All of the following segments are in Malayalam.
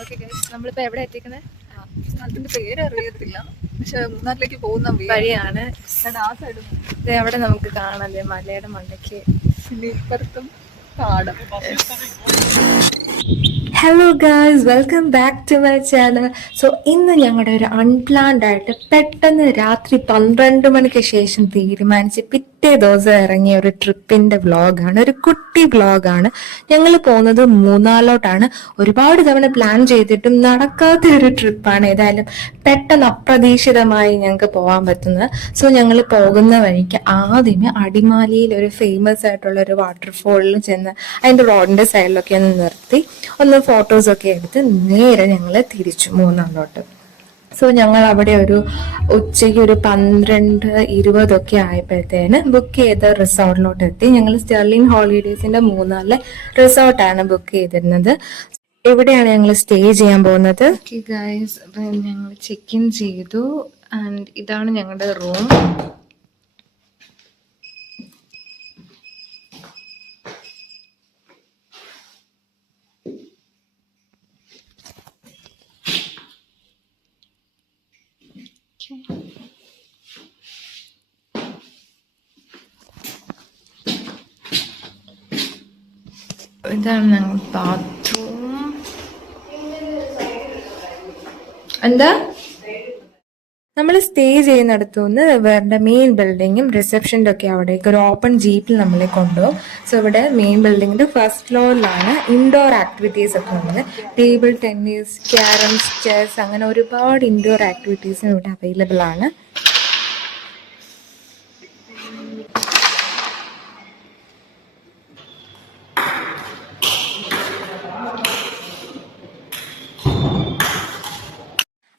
ഓക്കെ ഗൈസ്, നമ്മളിപ്പോ എവിടെ എത്തിക്കുന്നത്? സ്ഥലത്തിന്റെ പേര് അറിയത്തില്ല, പക്ഷെ മൂന്നാറിലേക്ക് പോകുന്ന വഴിയാണ്. ആ സൈഡ് അവിടെ നമുക്ക് കാണാം മലയുടെ മണ്ടയ്ക്ക് ഇപ്പുറത്തും പാടം. Hello guys, welcome back to my channel. So ഇന്ന് ഞങ്ങളുടെ ഒരു അൺപ്ലാൻഡ് ആയിട്ട് പെട്ടെന്ന് രാത്രി 12 മണിക്ക് ശേഷം തീരുമാനിച്ച് പിറ്റേ ദിവസം ഇറങ്ങിയ ഒരു ട്രിപ്പിന്റെ വ്ളോഗാണ്, ഒരു കുട്ടി വ്ളോഗാണ്. ഞങ്ങൾ പോകുന്നത് മൂന്നാറിലോട്ടാണ്. ഒരുപാട് തവണ പ്ലാൻ ചെയ്തിട്ടും നടക്കാത്ത ഒരു ട്രിപ്പാണ്. ഏതായാലും പെട്ടെന്ന് അപ്രതീക്ഷിതമായി ഞങ്ങൾക്ക് പോകാൻ പറ്റുന്നത്. സോ ഞങ്ങൾ പോകുന്ന വഴിക്ക് ആദ്യമേ അടിമാലിയിൽ ഒരു ഫേമസ് ആയിട്ടുള്ള ഒരു വാട്ടർഫോളിൽ ചെന്ന് അതിന്റെ റോഡിന്റെ സൈഡിലൊക്കെ ഒന്ന് നിർത്തി ഒന്ന് ഫോട്ടോസൊക്കെ എടുത്ത് നേരെ ഞങ്ങൾ തിരിച്ചു മൂന്നാറിലോട്ട്. സോ ഞങ്ങൾ അവിടെ ഒരു ഉച്ചയ്ക്ക് ഒരു 12:20 ആയപ്പോഴത്തേന് ബുക്ക് ചെയ്ത റിസോർട്ടിലോട്ട് എത്തി. ഞങ്ങൾ സ്റ്റെർലിൻ ഹോളിഡേയ്സിന്റെ മൂന്നാറിലെ റിസോർട്ടാണ് ബുക്ക് ചെയ്തിരുന്നത്. എവിടെയാണ് ഞങ്ങൾ സ്റ്റേ ചെയ്യാൻ പോകുന്നത്. ഗൈസ്, ഞങ്ങൾ ചെക്ക് ഇൻ ചെയ്തു ആൻഡ് ഇതാണ് ഞങ്ങളുടെ റൂം. ഇതാണ് ഞങ്ങൾ ബാത്റൂം. എന്താ നമ്മൾ സ്റ്റേ ചെയ്യുന്നിടത്തുനിന്ന് ഇവരുടെ മെയിൻ ബിൽഡിങ്ങും റിസപ്ഷൻ്റെ ഒക്കെ അവിടേക്ക് ഒരു ഓപ്പൺ ജീപ്പിൽ നമ്മളെ കൊണ്ടുപോകും. സോ ഇവിടെ മെയിൻ ബിൽഡിങ്ങിന്റെ ഫസ്റ്റ് ഫ്ലോറിലാണ് ഇൻഡോർ ആക്ടിവിറ്റീസ് ഒക്കെ ഉള്ളത്. ടേബിൾ ടെന്നീസ്, ക്യാരംസ്, ചെസ്, അങ്ങനെ ഒരുപാട് ഇൻഡോർ ആക്ടിവിറ്റീസും ഇവിടെ അവൈലബിൾ ആണ്.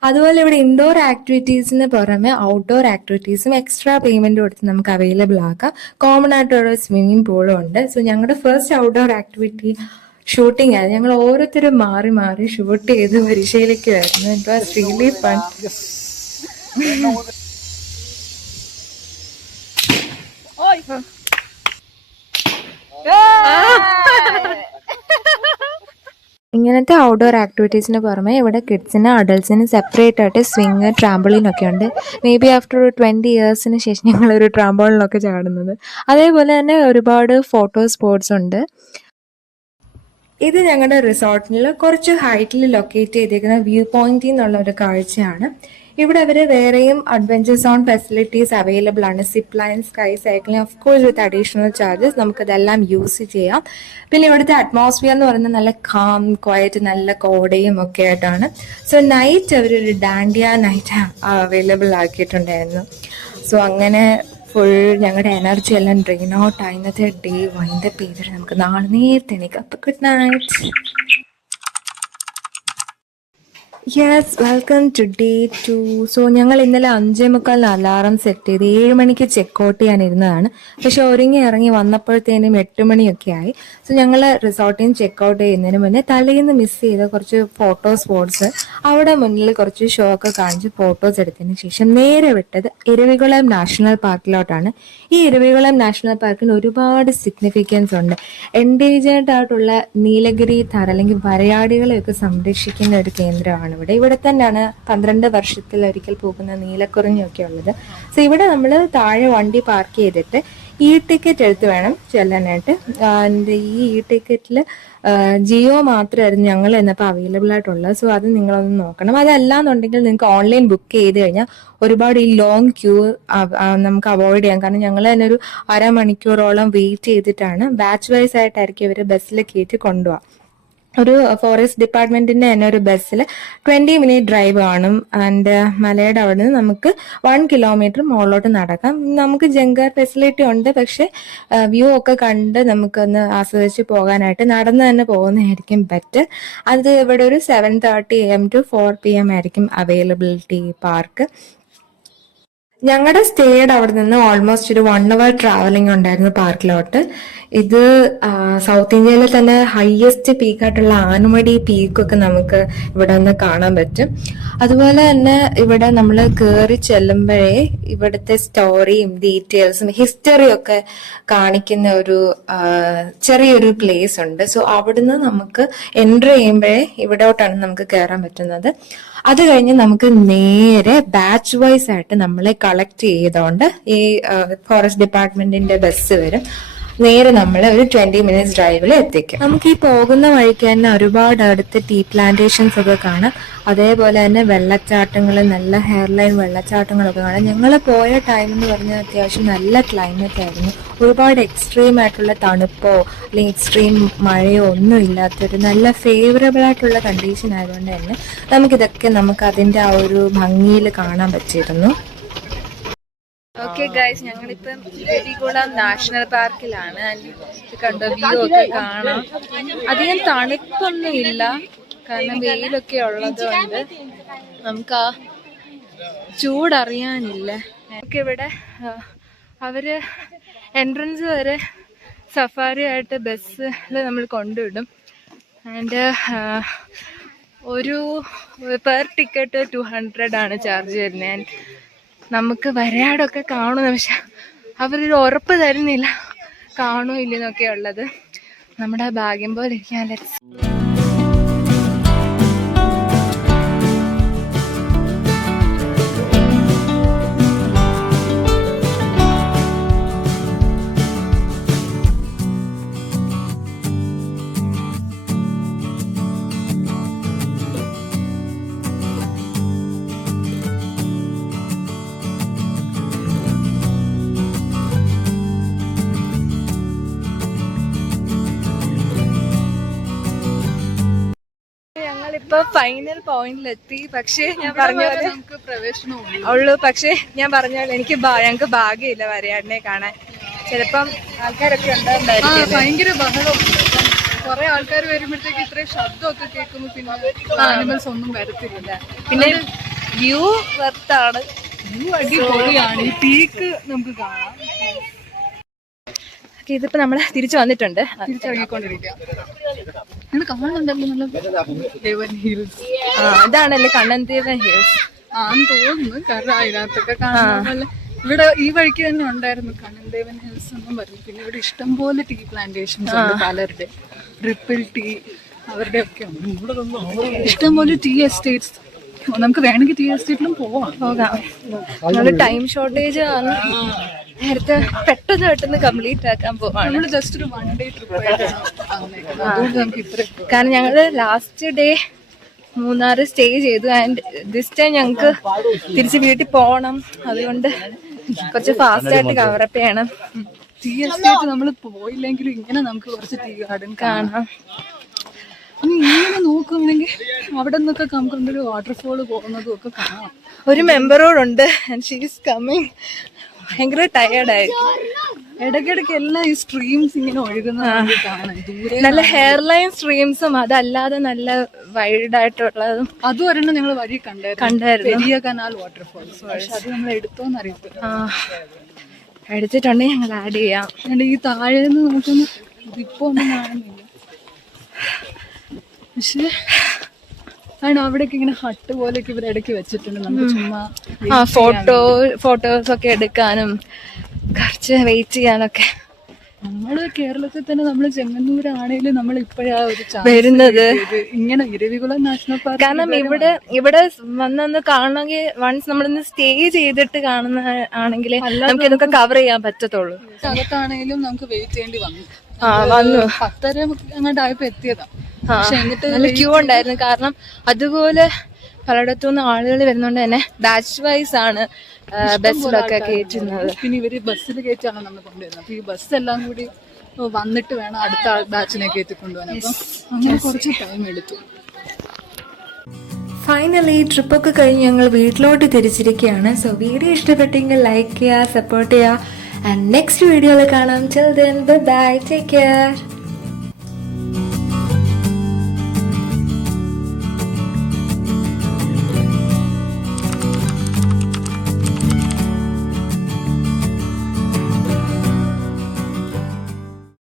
അതുപോലെ ഇവിടെ ഇൻഡോർ ആക്ടിവിറ്റീസിന് പുറമെ ഔട്ട്ഡോർ ആക്ടിവിറ്റീസും എക്സ്ട്രാ പേയ്മെന്റ് കൊടുത്ത് നമുക്ക് അവൈലബിൾ ആക്കാം. കോമൺ ആയിട്ടുള്ള സ്വിമ്മിംഗ് പൂളും ഉണ്ട്. സോ ഞങ്ങളുടെ ഫസ്റ്റ് ഔട്ട്ഡോർ ആക്ടിവിറ്റി ഷൂട്ടിംഗ് ആയിരുന്നു. ഞങ്ങൾ ഓരോരുത്തരും മാറി മാറി ഷൂട്ട് ചെയ്ത് വരിശയിലേക്ക് വരുന്നു. It was really fun. ഇങ്ങനത്തെ ഔട്ട്ഡോർ ആക്ടിവിറ്റീസിന് പുറമെ ഇവിടെ കിഡ്സിന് അഡൾട്ട്സിന് സെപ്പറേറ്റ് ആയിട്ട് സ്വിങ്, ട്രാംപോളിനൊക്കെ ഉണ്ട്. മേ ബി ആഫ്റ്റർ ഒരു 20 ഇയേഴ്സിന് ശേഷം ഞങ്ങളൊരു ട്രാംപോളിനൊക്കെ ചാടുന്നത്. അതേപോലെ തന്നെ ഒരുപാട് ഫോട്ടോ സ്പോട്സ് ഉണ്ട്. ഇത് ഞങ്ങളുടെ റിസോർട്ടിൽ കുറച്ച് ഹൈറ്റിൽ ലൊക്കേറ്റ് ചെയ്തിരിക്കുന്ന വ്യൂ പോയിന്റിൽ നിന്നുള്ള ഒരു കാഴ്ചയാണ്. ഇവിടെ അവർ വേറെയും അഡ്വഞ്ചർ സോൺ ഫെസിലിറ്റീസ് അവൈലബിൾ ആണ്. Zip line, sky cycling, of course with additional charges. നമുക്കതെല്ലാം യൂസ് ചെയ്യാം. പിന്നെ ഇവിടുത്തെ അറ്റ്മോസ്ഫിയർ എന്ന് പറയുന്നത് നല്ല കാം, ക്വയറ്റ്, നല്ല കോടയും ഒക്കെ ആയിട്ടാണ്. സോ നൈറ്റ് അവരൊരു ഡാൻഡിയ നൈറ്റ് അവൈലബിൾ ആക്കിയിട്ടുണ്ടായിരുന്നു. സോ അങ്ങനെ ഫുൾ ഞങ്ങളുടെ എനർജി എല്ലാം ഡ്രെയിൻ ഔട്ട് ആയി. ഇന്നത്തെ ഡേ വൈൻഡപ്പ് ചെയ്തിട്ട് നമുക്ക് നാളെ നേരത്തെ എണീക്കാം. അപ്പോൾ good night. Yes, welcome to day 2. So ഞങ്ങൾ ഇന്നലെ 5:45 അലാറം സെറ്റ് ചെയ്ത് 7 മണിക്ക് ചെക്കൗട്ട് ചെയ്യാനിരുന്നതാണ്. പക്ഷെ ഒരുങ്ങി ഇറങ്ങി വന്നപ്പോഴത്തേനും 8 മണിയൊക്കെ ആയി. സോ ഞങ്ങൾ റിസോർട്ടിൽ നിന്ന് ചെക്കൗട്ട് ചെയ്യുന്നതിന് മുന്നേ തലേന്ന് മിസ് ചെയ്ത കുറച്ച് ഫോട്ടോ സ്പോട്സ് അവിടെ മുന്നിൽ കുറച്ച് ഷോ ഒക്കെ കാണിച്ച് ഫോട്ടോസ് എടുത്തതിന് ശേഷം നേരെ വിട്ടത് ഇരവികുളം നാഷണൽ പാർക്കിലോട്ടാണ്. ഈ ഇരവികുളം നാഷണൽ പാർക്കിന് ഒരുപാട് സിഗ്നിഫിക്കൻസ് ഉണ്ട്. എൻഡേഞ്ചേർഡ് ആയിട്ടുള്ള നീലഗിരി താർ അല്ലെങ്കിൽ വരയാടികളെയൊക്കെ സംരക്ഷിക്കുന്ന ഒരു കേന്ദ്രമാണ് ഇവിടെ തന്നെയാണ് 12 വർഷത്തിലൊരിക്കൽ പോകുന്ന നീലക്കുറിഞ്ഞൊക്കെ ഉള്ളത്. സോ ഇവിടെ നമ്മൾ താഴെ വണ്ടി പാർക്ക് ചെയ്തിട്ട് ഇ ടിക്കറ്റ് എടുത്ത് വേണം ചെല്ലാനായിട്ട്. ഈ ടിക്കറ്റിൽ ജിയോ മാത്രമായിരുന്നു ഞങ്ങൾ എന്നപ്പോൾ അവൈലബിൾ ആയിട്ടുള്ളത്. സോ അത് നിങ്ങളൊന്ന് നോക്കണം. അതല്ലാന്നുണ്ടെങ്കിൽ നിങ്ങൾക്ക് ഓൺലൈൻ ബുക്ക് ചെയ്ത് കഴിഞ്ഞാൽ ഒരുപാട് ഈ ലോങ് ക്യൂ നമുക്ക് അവോയ്ഡ് ചെയ്യാം. കാരണം ഞങ്ങൾ തന്നെ ഒരു അരമണിക്കൂറോളം വെയിറ്റ് ചെയ്തിട്ടാണ്. ബാച്ച് വൈസ് ആയിട്ടായിരിക്കും ഇവർ ബസ്സിൽ കയറ്റി കൊണ്ടുപോകാം. ഒരു ഫോറസ്റ്റ് ഡിപ്പാർട്ട്മെന്റിന്റെ തന്നെ ഒരു ബസ്സിൽ 20 മിനിറ്റ് ഡ്രൈവ് കാണും. ആൻഡ് മലയുടെ അവിടെ നിന്ന് നമുക്ക് 1 കിലോമീറ്റർ മുകളിലോട്ട് നടക്കാം. നമുക്ക് ജങ്കാർ ഫെസിലിറ്റി ഉണ്ട്, പക്ഷെ വ്യൂ ഒക്കെ കണ്ട് നമുക്കൊന്ന് ആസ്വദിച്ച് പോകാനായിട്ട് നടന്ന് തന്നെ പോകുന്നതായിരിക്കും ബെറ്റർ. അത് ഇവിടെ ഒരു 7:30 AM to 4 PM ആയിരിക്കും അവൈലബിലിറ്റി പാർക്ക്. ഞങ്ങളുടെ സ്റ്റേയുടെ അവിടെ നിന്ന് ഓൾമോസ്റ്റ് ഒരു 1 hour ട്രാവലിംഗ് ഉണ്ടായിരുന്നു പാർക്കിലോട്ട്. ഇത് സൗത്ത് ഇന്ത്യയിലെ തന്നെ ഹയസ്റ്റ് പീക്കായിട്ടുള്ള ആനമടി പീക്കൊക്കെ നമുക്ക് ഇവിടെ നിന്ന് കാണാൻ പറ്റും. അതുപോലെ തന്നെ ഇവിടെ നമ്മൾ കയറി ചെല്ലുമ്പോഴേ ഇവിടുത്തെ സ്റ്റോറിയും ഡീറ്റെയിൽസും ഹിസ്റ്ററിയും ഒക്കെ കാണിക്കുന്ന ഒരു ചെറിയൊരു പ്ലേസ് ഉണ്ട്. സോ അവിടുന്ന് നമുക്ക് എൻട്രി ചെയ്യുമ്പോഴേ ഇവിടോട്ടാണ് നമുക്ക് കയറാൻ പറ്റുന്നത്. അത് കഴിഞ്ഞ് നമുക്ക് നേരെ ബാച്ച് വൈസ് ആയിട്ട് നമ്മളെ കളക്ട് ചെയ്തുകൊണ്ട് ഈ ഫോറസ്റ്റ് ഡിപ്പാർട്ട്മെന്റിന്റെ ബസ് വരും. നേരെ നമ്മൾ ഒരു 20 minutes ഡ്രൈവിൽ എത്തിക്കും. നമുക്ക് ഈ പോകുന്ന വഴിക്ക് തന്നെ ഒരുപാട് അടുത്ത് ടീ പ്ലാന്റേഷൻസ് ഒക്കെ കാണാം. അതേപോലെ തന്നെ വെള്ളച്ചാട്ടങ്ങൾ, നല്ല ഹെയർലൈൻ വെള്ളച്ചാട്ടങ്ങളൊക്കെ കാണാം. ഞങ്ങൾ പോയ ടൈം എന്ന് പറഞ്ഞാൽ അത്യാവശ്യം നല്ല ക്ലൈമറ്റ് ആയിരുന്നു. ഒരുപാട് എക്സ്ട്രീം ആയിട്ടുള്ള തണുപ്പോ അല്ലെങ്കിൽ എക്സ്ട്രീം മഴയോ ഒന്നും ഇല്ലാത്തൊരു നല്ല ഫേവറബിൾ ആയിട്ടുള്ള കണ്ടീഷൻ ആയതുകൊണ്ട് തന്നെ നമുക്ക് അതിന്റെ ആ ഒരു ഭംഗിയിൽ കാണാൻ പറ്റിയിരുന്നു. ഓക്കെ ഗൈസ്, ഞങ്ങളിപ്പം ഇരവികുളം നാഷണൽ പാർക്കിലാണ്. കണ്ടോ, വ്യൂ ഒക്കെ കാണാം. അധികം തണുപ്പൊന്നും ഇല്ല, കാരണം വെയിലൊക്കെ ഉള്ളത് കൊണ്ട് നമുക്ക് ആ ചൂടറിയാനില്ല. നമുക്കിവിടെ അവര് എൻട്രൻസ് വരെ സഫാരി ആയിട്ട് ബസ്സിൽ നമ്മൾ കൊണ്ടുവിടും. ആൻഡ് ഒരു പെർ ടിക്കറ്റ് 200 ആണ് ചാർജ് വരുന്നത്. ആൻഡ് നമുക്ക് വരാടൊക്കെ കാണുന്നു, പക്ഷെ അവരൊരു ഉറപ്പ് തരുന്നില്ല കാണോ ഇല്ലെന്നൊക്കെ ഉള്ളത്. നമ്മുടെ ഭാഗ്യം പോലെ ഇരിക്കാൻ. ഇപ്പൊ ഫൈനൽ പോയിന്റിലെത്തി. പക്ഷേ ഞാൻ പറഞ്ഞ പോലെ നമുക്ക് പ്രവേശനമുള്ളൂ. പക്ഷേ ഞാൻ പറഞ്ഞ പോലെ ഞങ്ങൾക്ക് ഭാഗ്യമില്ല വരയാടിനെ കാണാൻ. ചിലപ്പം ആൾക്കാരൊക്കെ ഉണ്ടായിട്ടുണ്ടായിരിക്കും. ഭയങ്കര ബഹളമുണ്ട്. കുറെ ആൾക്കാർ വരുമ്പോഴത്തേക്ക് ഇത്രയും ശബ്ദമൊക്കെ കേൾക്കുമ്പോൾ പിന്നെ ആനിമൽസ് ഒന്നും വരത്തില്ല. പിന്നെ വ്യൂ വർത്താണ്, വ്യൂ അടിപൊളിയാണ്. ഈ പീക്ക് നമുക്ക് കാണാം. ഇതിപ്പോ നമ്മള് തിരിച്ചു വന്നിട്ടുണ്ട്, തിരിച്ചിറങ്ങിക്കൊണ്ടിരിക്കുക. കാണുന്നുണ്ടല്ലോ നല്ല ദേവൻ ഹിൽസ്. ഇതാണല്ലേ കണ്ണൻദേവൻ ഹിൽസ് ആന്ന് തോന്നുന്നു, കാരണം അതിനകത്തൊക്കെ കാണാൻ. ഇവിടെ ഈ വഴിക്ക് തന്നെ ഉണ്ടായിരുന്നു കണ്ണൻദേവൻ ഹിൽസ് എന്നും പറഞ്ഞു. പിന്നെ ഇവിടെ ഇഷ്ടംപോലെ ടീ പ്ലാന്റേഷൻസ് ഉണ്ട്, പലരുടെ ട്രിപ്പിൾ ടീ അവരുടെ ഒക്കെ ഉണ്ട്. ഇഷ്ടംപോലെ ടീ എസ്റ്റേറ്റ്സ്. നമുക്ക് വേണമെങ്കിൽ ടീ എസ്റ്റേറ്റിലും പോകാം. ടൈം ഷോർട്ടേജ് ആണ്, നേരത്തെ പെട്ടെന്ന് കംപ്ലീറ്റ് ആക്കാൻ പോവാണ്. ജസ്റ്റ് ഒരു 1 day ട്രിപ്പ് അതുകൊണ്ട് നമുക്ക് ഇത്ര. കാരണം ഞങ്ങള് ലാസ്റ്റ് ഡേ മൂന്നാറ് സ്റ്റേ ചെയ്തു. ആൻഡ് ദിസ് ടൈം ഞങ്ങക്ക് തിരിച്ച് വീട്ടിൽ പോകണം. അതുകൊണ്ട് കുറച്ച് ഫാസ്റ്റ് ആയിട്ട് കവറപ്പ് ചെയ്യണം. ടീ എസ്റ്റേറ്റ് നമ്മൾ പോയില്ലെങ്കിലും ഇങ്ങനെ നമുക്ക് കുറച്ച് ടീ ഗാർഡൻ കാണാം. ഇങ്ങനെ നോക്കുകയാണെങ്കിൽ അവിടെ നിന്നൊക്കെ നമുക്ക് എന്തൊരു വാട്ടർഫോള് പോകുന്നതും ഒക്കെ കാണാം. ഒരു മെമ്പറോടുണ്ട്, ആൻഡ് ഷീ ഈസ് കമ്മിങ്. ഭയങ്കര ടയേർഡായിരിക്കും. ഇടയ്ക്കിടയ്ക്ക് എല്ലാം ഈ സ്ട്രീംസ് ഇങ്ങനെ ഒഴുകുന്നത് കാണാം. നല്ല ഹെയർലൈൻ സ്ട്രീംസും അതല്ലാതെ നല്ല വൈഡ് ആയിട്ടുള്ളതും അതും ഒരെണ്ണം ഞങ്ങൾ വഴി കണ്ടായിരുന്നു. Periya canal waterfalls. പക്ഷെ അത് നമ്മൾ എടുത്തോന്ന് അറിയത്തില്ല. എടുത്തിട്ടുണ്ടെങ്കിൽ ഞങ്ങൾ ആഡ് ചെയ്യാം. ഈ താഴെ നിന്ന് നമുക്കൊന്നും ഇതിപ്പോ ഒന്നും കാണുന്നില്ല. പക്ഷെ അവിടെയൊക്കെ ഇങ്ങനെ ഹട്ട് പോലെയൊക്കെ ഇവർ ഇടയ്ക്ക് വെച്ചിട്ടുണ്ട്. നമുക്ക് ചുമ്മാ ഫോട്ടോസ് ഒക്കെ എടുക്കാനും കുറച്ച് വെയിറ്റ് ചെയ്യാനൊക്കെ. നമ്മള് കേരളത്തിൽ തന്നെ നമ്മള് ചെങ്ങന്നൂരാണേലും നമ്മൾ ഇപ്പോഴാ ഒരു വരുന്നത് ഇങ്ങനെ ഇരവികുളം നാഷണൽ പാർക്ക്. കാരണം ഇവിടെ വന്നൊന്ന് കാണണമെങ്കിൽ വൺസ് നമ്മളിന്ന് സ്റ്റേ ചെയ്തിട്ട് കാണുന്ന ആണെങ്കിൽ നമുക്ക് ഇതൊക്കെ കവർ ചെയ്യാൻ പറ്റത്തുള്ളൂ. അകത്താണേലും നമുക്ക് വെയിറ്റ് ചെയ്യേണ്ടി വന്നു. 10:30 അങ്ങോട്ടായപ്പോ എത്തിയതാ. പക്ഷെ എന്നിട്ട് നല്ല ക്യൂ ഉണ്ടായിരുന്നു. കാരണം അതുപോലെ പലയിടത്തുനിന്ന് ആളുകൾ വരുന്നോണ്ട് തന്നെ ബാച്ച് വൈസ് ആണ് ബസ്സിലൊക്കെ കയറ്റുന്നത്. പിന്നെ ഇവര് ബസ്സിൽ കയറ്റാണ് നമ്മൾ കൊണ്ടുവരുന്നത്. അപ്പൊ ഈ ബസ് എല്ലാം കൂടി വന്നിട്ട് വേണം അടുത്ത ബാച്ചിനെ കയറ്റി കൊണ്ടുപോകാൻ. അപ്പൊ അങ്ങനെ കുറച്ച് ടൈം എടുത്തു. ഫൈനലി ട്രിപ്പൊക്കെ കഴിഞ്ഞ് ഞങ്ങൾ വീട്ടിലോട്ട് തിരിച്ചിരിക്കുകയാണ്. സോ വീഡിയോ ഇഷ്ടപ്പെട്ടെങ്കിൽ ലൈക്ക് ചെയ്യുക, സപ്പോർട്ട് ചെയ്യുക. ആൻഡ് നെക്സ്റ്റ് വീഡിയോയിൽ കാണാം. Till then, bye bye, take care.